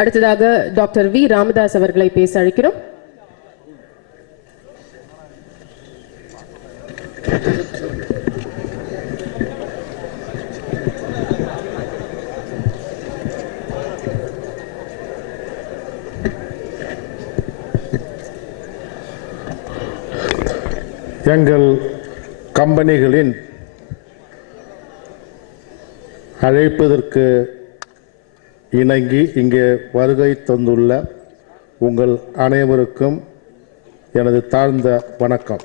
அடுத்ததாக doctor V Ramadoss அவர்களை பேச அழைக்கிறோம். எங்கள் கம்பெனிகளின் அழைப்பதற்கு இணங்கி இங்கே வருகை தந்துள்ள உங்கள் அனைவருக்கும் எனது தாழ்ந்த வணக்கம்.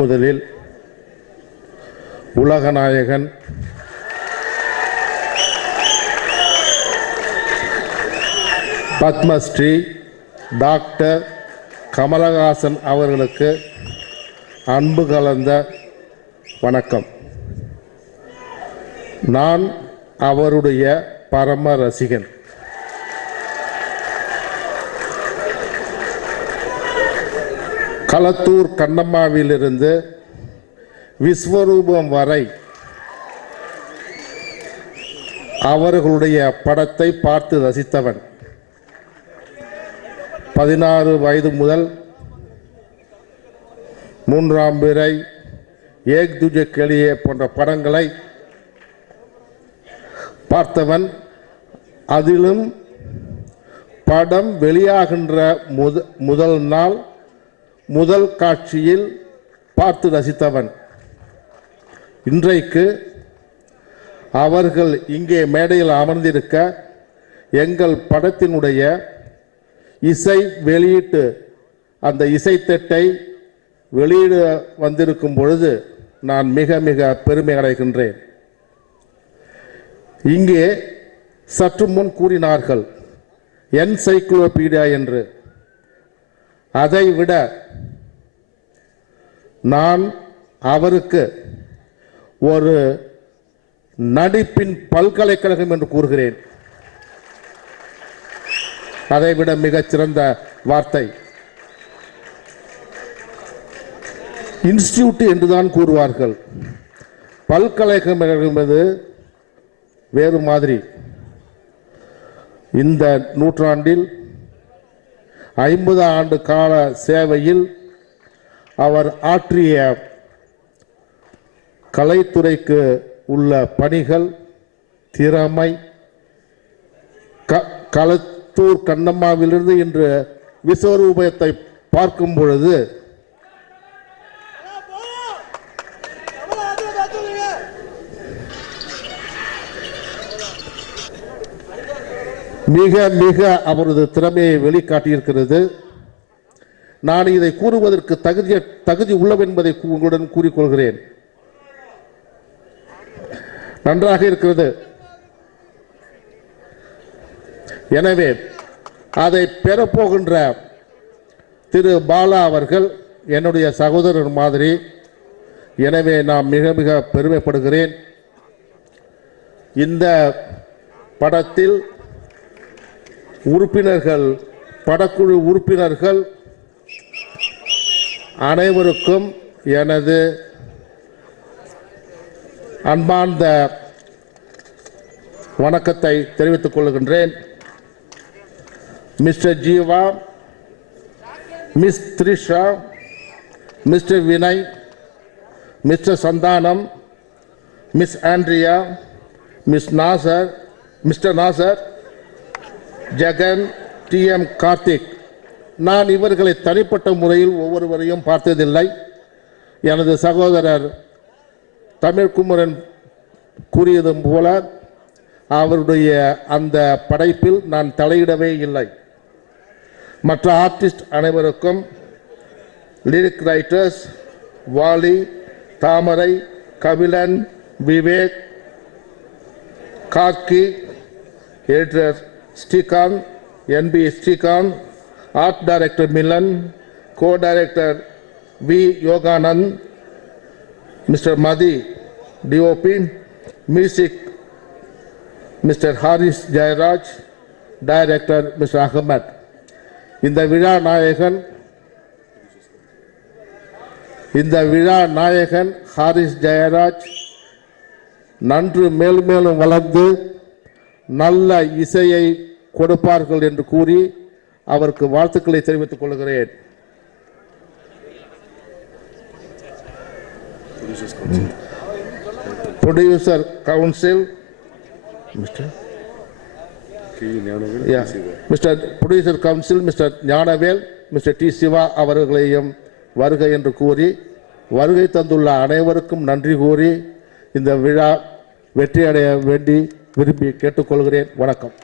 முதலில் உலகநாயகன் பத்மஸ்ரீ டாக்டர் கமலஹாசன் அவர்களுக்கு அன்பு கலந்த வணக்கம். நான் அவருடைய பரம ரசிகன். களத்தூர் கண்ணம்மாவிலிருந்து விஸ்வரூபம் வரை அவர்களுடைய படத்தை பார்த்து ரசித்தவன். 16 வயது முதல் மூன்றாம் பிறை, ஏக் துஜே கெளியே போன்ற படங்களை பார்த்தவன். அதிலும் படம் வெளியாகின்ற முதல் நாள் முதல் காட்சியில் பார்த்து ரசித்தவன். இன்றைக்கு அவர்கள் இங்கே மேடையில் அமர்ந்திருக்க எங்கள் படத்தினுடைய இசை வெளியீட்டு அந்த இசைத்தட்டை வெளியிட வந்திருக்கும் பொழுது நான் மிக மிக பெருமை அடைகின்றேன். இங்கே சற்று முன் கூறினார்கள் என்சைக்ளோபீடியா என்று. அதைவிட நான் அவருக்கு ஒரு நடிப்பின் பல்கலைக்கழகம் என்று கூறுகிறேன். அதைவிட மிகச்சிறந்த வார்த்தை இன்ஸ்டிடியூட் என்றுதான் கூறுவார்கள். பல்கலைக்கழகம் என்பது வேறு மாதிரி. இந்த நூற்றாண்டில் 50 ஆண்டு கால சேவையில் அவர் ஆற்றிய கலைத்துறைக்கு உள்ள பணிகள், திறமை, களத்தூர் கண்ணம்மாவிலிருந்து இன்று விஸ்வரூபத்தை பார்க்கும் பொழுது மிக மிக அவரது திறமையை வெளிக்காட்டியிருக்கிறது. நான் இதை கூறுவதற்கு தகுதி உள்ளவன் என்பதை உங்களுடன் கூறிக்கொள்கிறேன். நன்றாக இருக்கிறது. எனவே அதை பெறப்போகின்ற திரு பாலா அவர்கள் என்னுடைய சகோதரர் மாதிரி. எனவே நான் மிக மிக பெருமைப்படுகிறேன். இந்த படத்தில் உறுப்பினர்கள், படக்குழு உறுப்பினர்கள் அனைவருக்கும் எனது அன்பார்ந்த வணக்கத்தை தெரிவித்துக் கொள்கின்றேன். Mister Jeeva, Miss Trisha, Mister Vinay, Mister Santhanam, Miss Andrea, Mister Nassar, Jegan, T M. Karthik. நான் இவர்களை தனிப்பட்ட முறையில் ஒவ்வொருவரையும் பார்த்ததில்லை. எனது சகோதரர் தமிழ்குமரன் கூறியது போல அவருடைய அந்த படைப்பில் நான் தலையிடவே இல்லை. மற்ற ஆர்டிஸ்ட் அனைவருக்கும், lyric writers Vaali, Thamarai, Kabilan, Vivek, Karki, editor Srikanth, N B Srikanth, art director Milan, co director V Yoganand, Mister Mathi DOP, music Mister Harris Jayaraj, director Mister Ahmed. இந்த விழா நாயகன் ஹாரிஸ் ஜெயராஜ் நன்று மேலும் மேலும் வளர்ந்து நல்ல இசையை கொடுப்பார்கள் என்று கூறி அவருக்கு வாழ்த்துக்களை தெரிவித்துக் கொள்கிறேன். Producer council Mister producer council Mister Gnanavel, Mister T Siva அவர்களையும் வருகை என்று கூறி, வருகை தந்துள்ள அனைவருக்கும் நன்றி கூறி இந்த விழா வெற்றியடைய வேண்டி விரும்பி கேட்டுக்கொள்கிறேன். வணக்கம்.